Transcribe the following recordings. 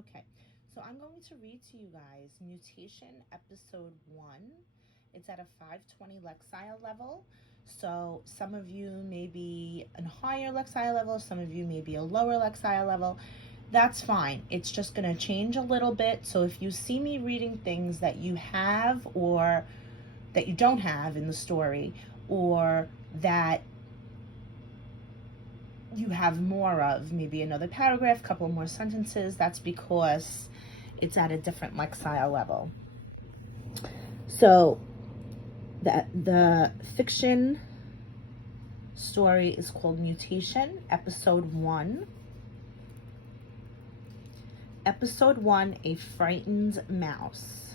Okay, so I'm going to read to you guys Mutation Episode 1. It's at a 520 Lexile level. So some of you may be a higher Lexile level, some of you may be a lower Lexile level. That's fine. It's just going to change a little bit. So if you see me reading things that you have or that you don't have in the story, or that you have more of, maybe another paragraph, couple more sentences, that's because it's at a different Lexile level. So the fiction story is called Mutation, Episode 1. Episode 1, A Frightened Mouse.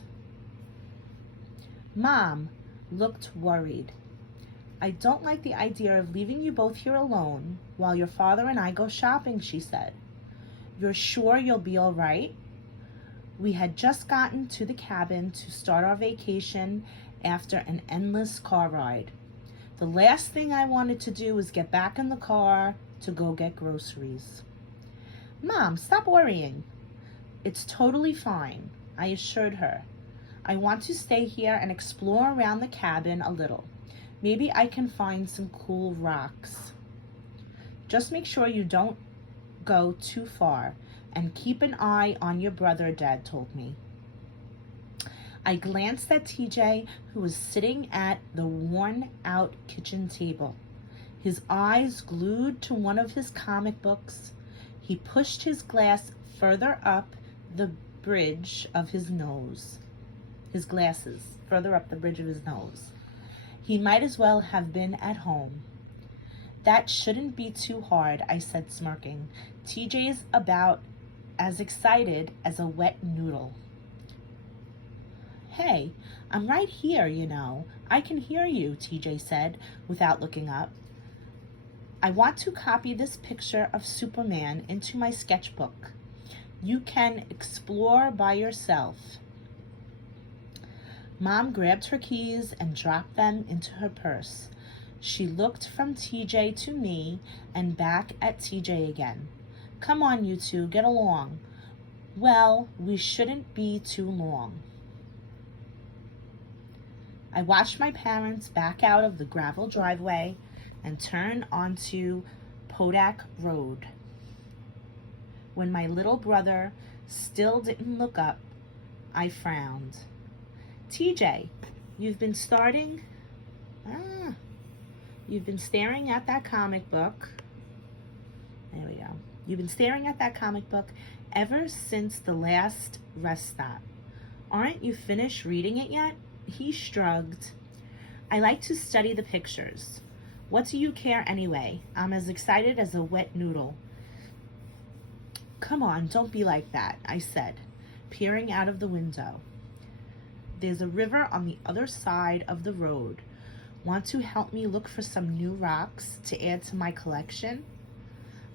Mom looked worried. I don't like the idea of leaving you both here alone while your father and I go shopping, she said. You're sure you'll be all right? We had just gotten to the cabin to start our vacation after an endless car ride. The last thing I wanted to do was get back in the car to go get groceries. Mom, stop worrying. It's totally fine, I assured her. I want to stay here and explore around the cabin a little. Maybe I can find some cool rocks. Just make sure you don't go too far and keep an eye on your brother, Dad told me. I glanced at TJ, who was sitting at the worn-out kitchen table, his eyes glued to one of his comic books. He pushed his glass further up the bridge of his nose. His glasses further up the bridge of his nose. He might as well have been at home. That shouldn't be too hard, I said, smirking. TJ's about as excited as a wet noodle. Hey, I'm right here, you know. I can hear you, TJ said, without looking up. I want to copy this picture of Superman into my sketchbook. You can explore by yourself. Mom grabbed her keys and dropped them into her purse. She looked from TJ to me and back at TJ again. Come on, you two, get along. Well, we shouldn't be too long. I watched my parents back out of the gravel driveway and turn onto Podak Road. When my little brother still didn't look up, I frowned. TJ, you've been staring at that comic book. There we go. You've been staring at that comic book ever since the last rest stop. Aren't you finished reading it yet? He shrugged. I like to study the pictures. What do you care anyway? I'm as excited as a wet noodle. Come on, don't be like that, I said, peering out of the window. There's a river on the other side of the road. Want to help me look for some new rocks to add to my collection?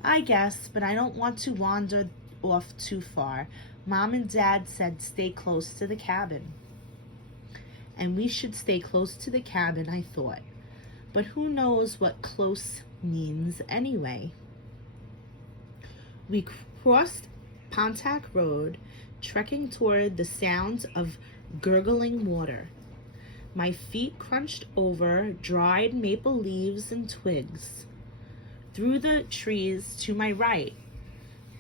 I guess, but I don't want to wander off too far. Mom and Dad said stay close to the cabin. And we should stay close to the cabin, I thought. But who knows what close means anyway? We crossed Pontac Road, trekking toward the sounds of gurgling water. My feet crunched over dried maple leaves and twigs. Through the trees to my right,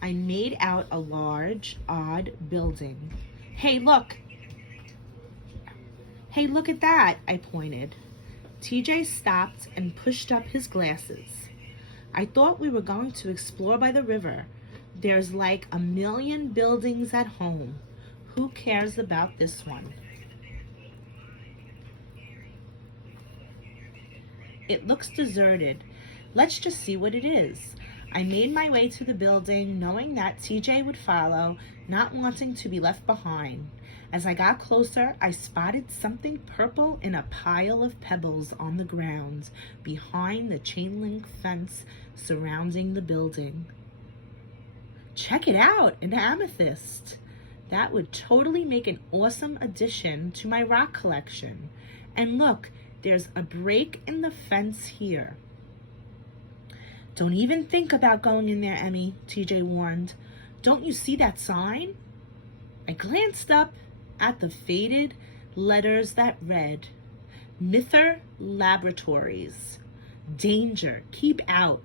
I made out a large, odd building. Hey, look at that, I pointed. TJ stopped and pushed up his glasses. I thought we were going to explore by the river. There's like a million buildings at home. Who cares about this one? It looks deserted. Let's just see what it is. I made my way to the building, knowing that TJ would follow, not wanting to be left behind. As I got closer, I spotted something purple in a pile of pebbles on the ground behind the chain link fence surrounding the building. Check it out, an amethyst. That would totally make an awesome addition to my rock collection. And look, there's a break in the fence here. Don't even think about going in there, Emmy, TJ warned. Don't you see that sign? I glanced up at the faded letters that read, Mither Laboratories. Danger, keep out.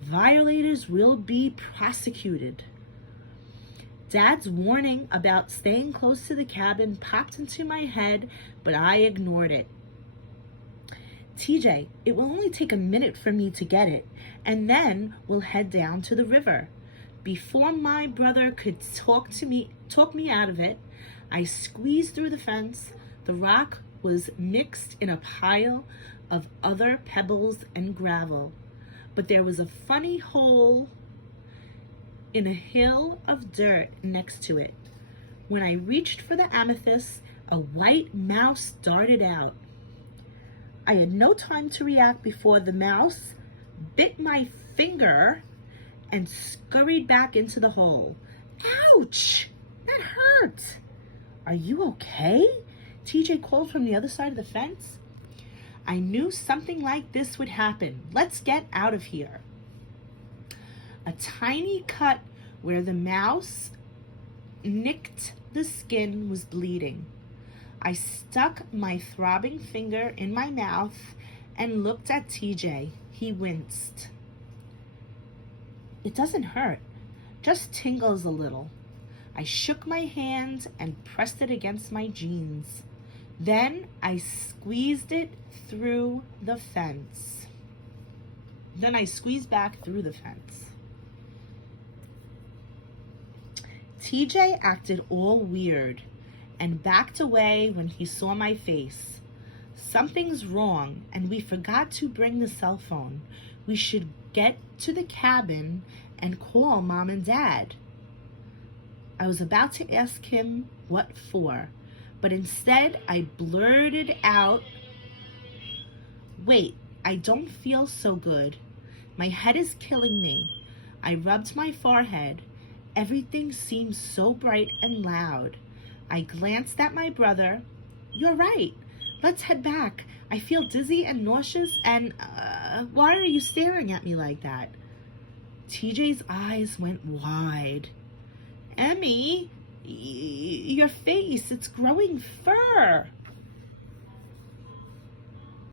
Violators will be prosecuted. Dad's warning about staying close to the cabin popped into my head, but I ignored it. TJ, it will only take a minute for me to get it, and then we'll head down to the river. Before my brother could talk me out of it, I squeezed through the fence. The rock was mixed in a pile of other pebbles and gravel, but there was a funny hole in a hill of dirt next to it. When I reached for the amethyst, a white mouse darted out. I had no time to react before the mouse bit my finger and scurried back into the hole. Ouch! That hurt! Are you okay? TJ called from the other side of the fence. I knew something like this would happen. Let's get out of here. A tiny cut where the mouse nicked the skin was bleeding. I stuck my throbbing finger in my mouth and looked at TJ. He winced. It doesn't hurt, just tingles a little. I shook my hand and pressed it against my jeans. Then I squeezed it through the fence. Then I squeezed back through the fence. TJ acted all weird and backed away when he saw my face. Something's wrong, and we forgot to bring the cell phone. We should get to the cabin and call Mom and Dad. I was about to ask him what for, but instead I blurted out, wait, I don't feel so good. My head is killing me. I rubbed my forehead. Everything seems so bright and loud. I glanced at my brother. You're right. Let's head back. I feel dizzy and nauseous and, why are you staring at me like that? TJ's eyes went wide. Emmy, your face, it's growing fur.